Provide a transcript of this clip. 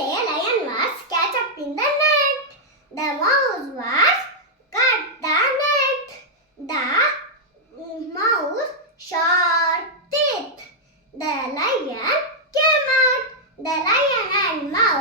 day a lion was caught up in the net. The mouse was cut the net. The mouse sharp teeth. The lion came out. The lion and mouse